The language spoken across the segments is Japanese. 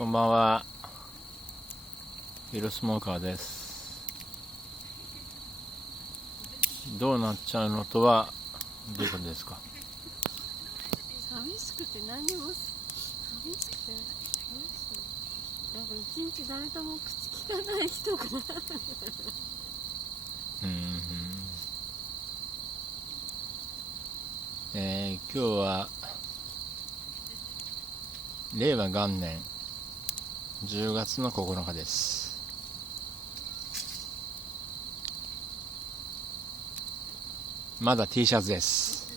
こんばんは、ヒルスモーカーです。どうなっちゃうのとはどういうことですか？寂しくて何も寂しくてなんか一日誰とも口聞かない人かな今日は令和元年10月の9日です。まだ T シャツです。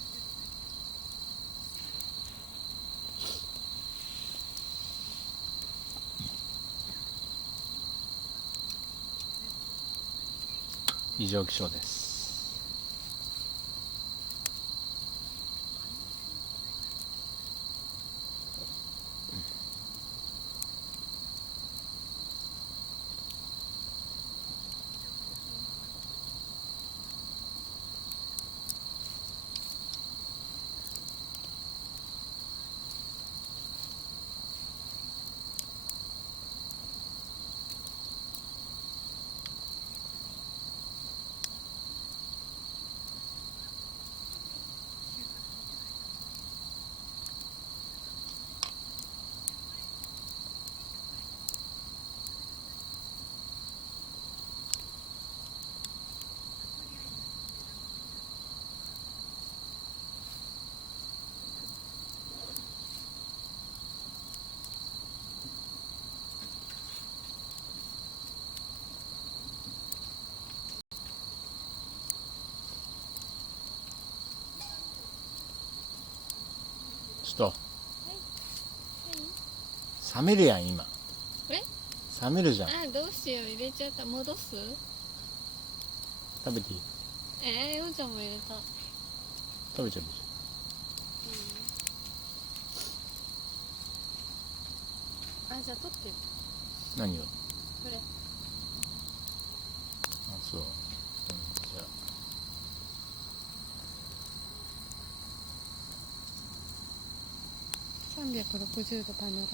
異常気象です。ちょっと冷めるやん今。冷めるじゃん。どうしよう、入れちゃった。戻す？食べていい？ようちゃんも入れた。食べちゃう。じゃあ取ってよ。何を？これ。そう、じゃあ360度パノラマ。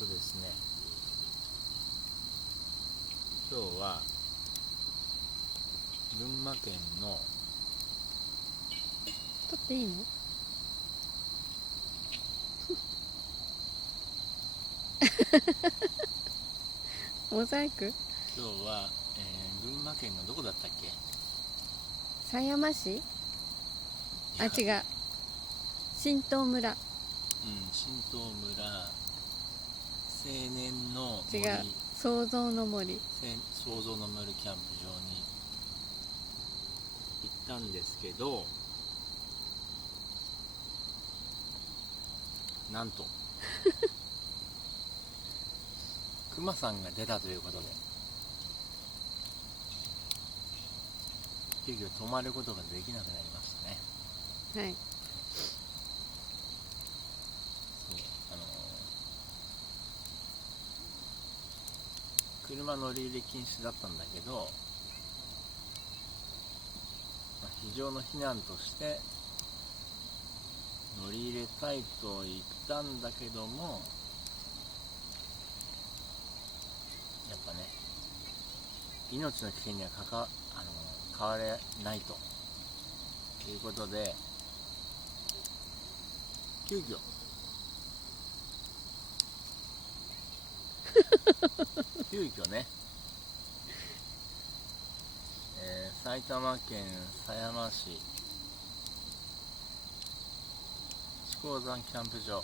ですね、今日は群馬県の取っていいの？モザイク？今日は、群馬県のどこだったっけ？狭山市？違う。新東村。新東村青年の森。違う。創造の森。創造の森キャンプ場に行ったんですけど、なんとクマさんが出たということで、急遽泊まることができなくなりましたね。はい。車乗り入れ禁止だったんだけど、非常の避難として乗り入れたいと言ったんだけども、やっぱね、命の危険には変われないということで、急遽ね、埼玉県狭山市四甲山キャンプ場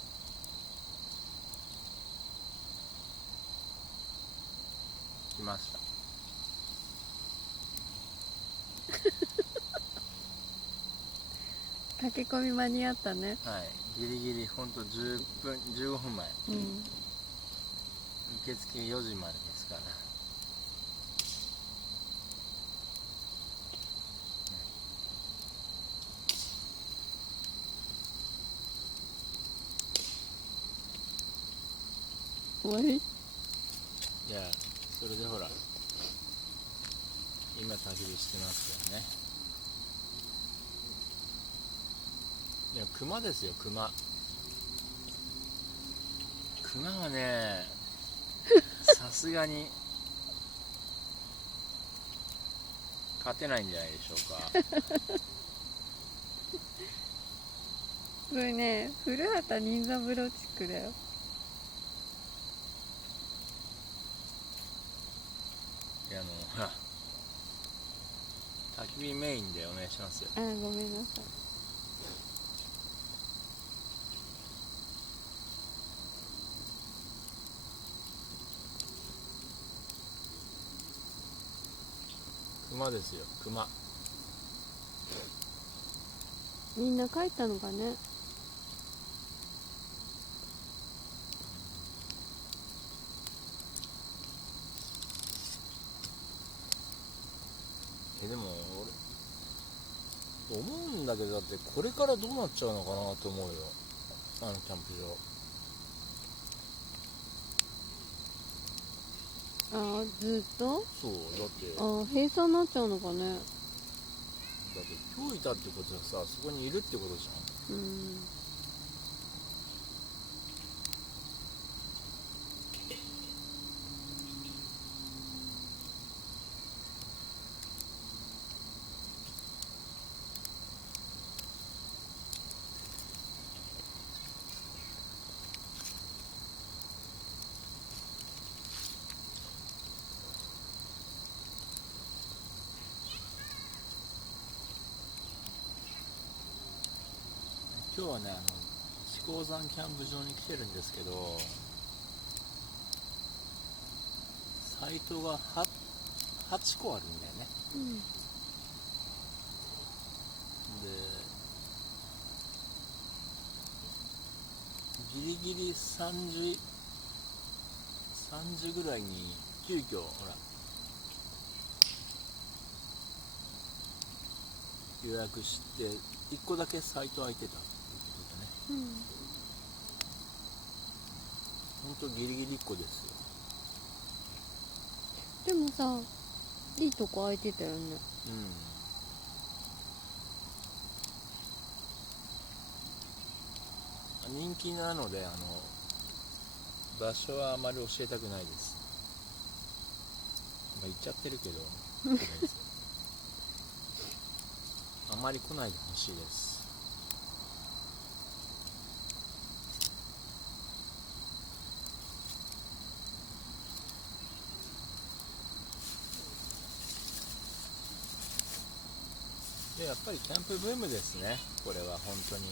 来ました。駆け込み間に合ったね。はい、ギリギリほんと15分前、受付4時までですから、終わり。いやそれでほら今焚き火してますよね。いや熊ですよ、熊はねさすがに勝てないんじゃないでしょうか。これね、古畑任三郎地区だよ。いやほら焚き火メインでお願いしますよ。あ、ごめんなさい。熊ですよ、熊。みんな帰ったのかね。でも俺思うんだけど、だってこれからどうなっちゃうのかなと思うよ、あのキャンプ場。あ、ずっと。そうだって、閉鎖になっちゃうのかね。だって今日いたってことはさ、そこにいるってことじゃん。うん。今日はね、四甲山キャンプ場に来てるんですけど、サイトが 8個あるんだよね。うん。でギリギリ3時ぐらいに急遽ほら予約して1個だけサイト空いてたっていうことでね、うん。ほんとギリギリ1個ですよ。でもさ、いいとこ空いてたよね。人気なので場所はあまり教えたくないです。言っちゃってるけどあまり来ないでほしいです。でやっぱりキャンプブームですね、これは本当に。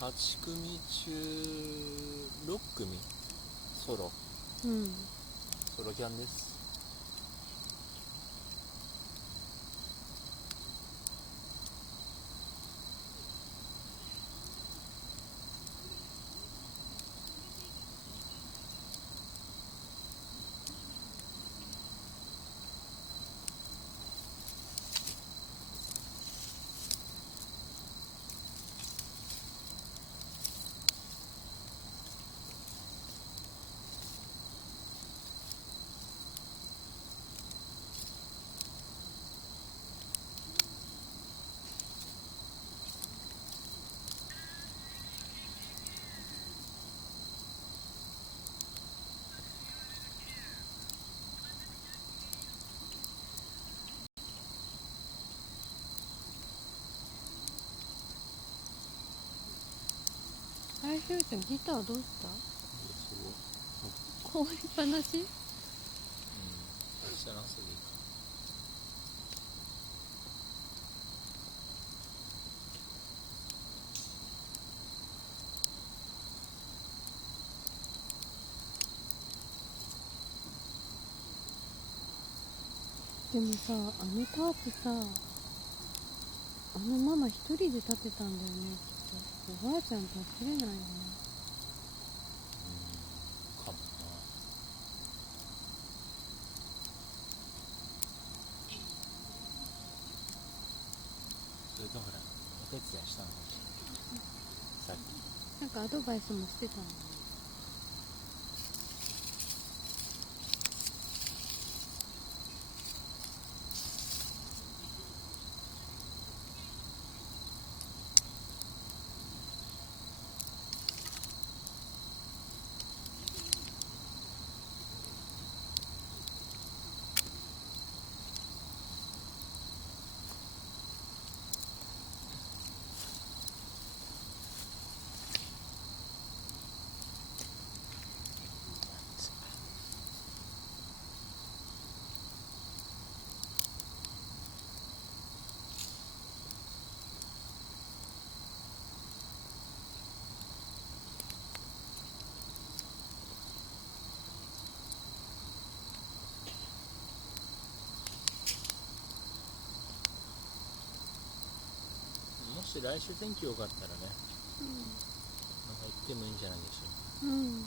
8組中6組ソロうん。キャンです。最終点ギターどうした？そう、壊れっぱなし？したらそれでいいか。でもさ、あのタープさ、あのママ一人で立てたんだよね、きっと。おばあちゃん助けれないよね。かもな。それとほらお手伝いしたのかもしれない、さっき。なんかアドバイスもしてたの。もし来週天気良かったらね、また行ってもいいんじゃないでしょう。うん。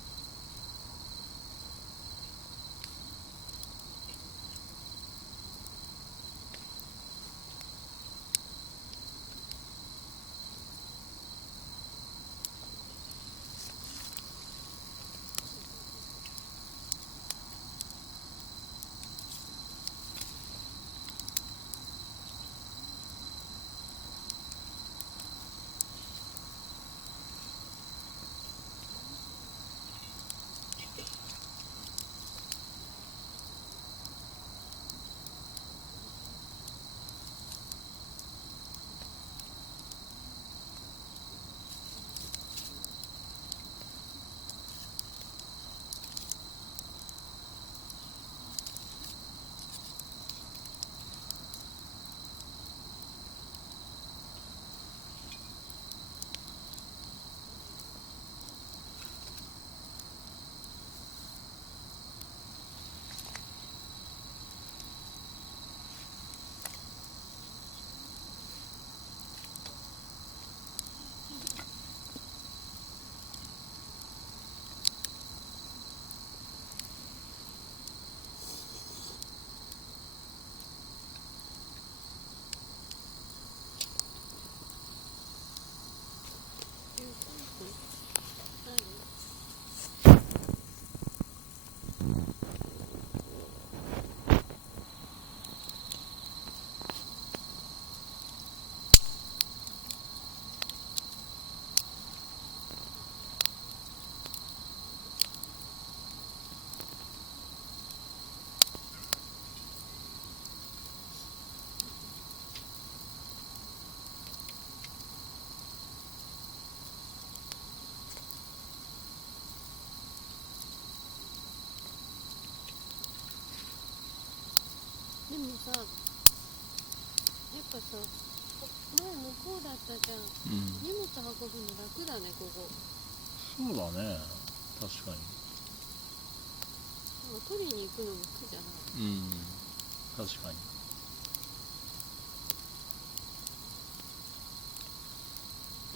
でもさ、やっぱさ、前向こうだったじゃん。荷物運ぶの楽だね、ここ。そうだね、確かに。でも取りに行くのも苦じゃない。確かに。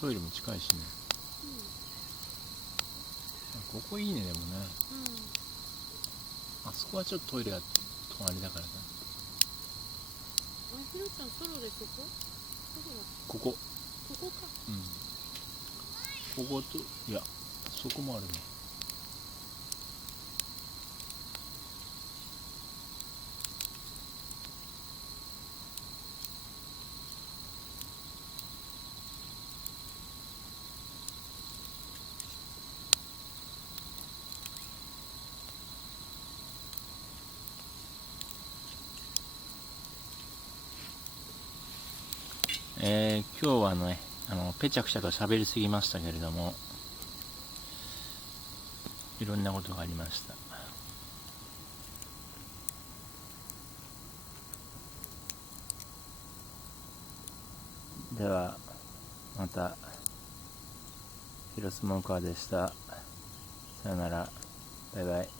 トイレも近いしね。ここいいね。でもね、あそこはちょっとトイレが隣だからね。ひろちゃんソロでそこ？こここか。ここと、いや、そこもあるね。今日はね、ぺちゃくちゃと喋りすぎましたけれども、いろんなことがありました。ではまた。ヒロスモーカーでした。さよなら。バイバイ。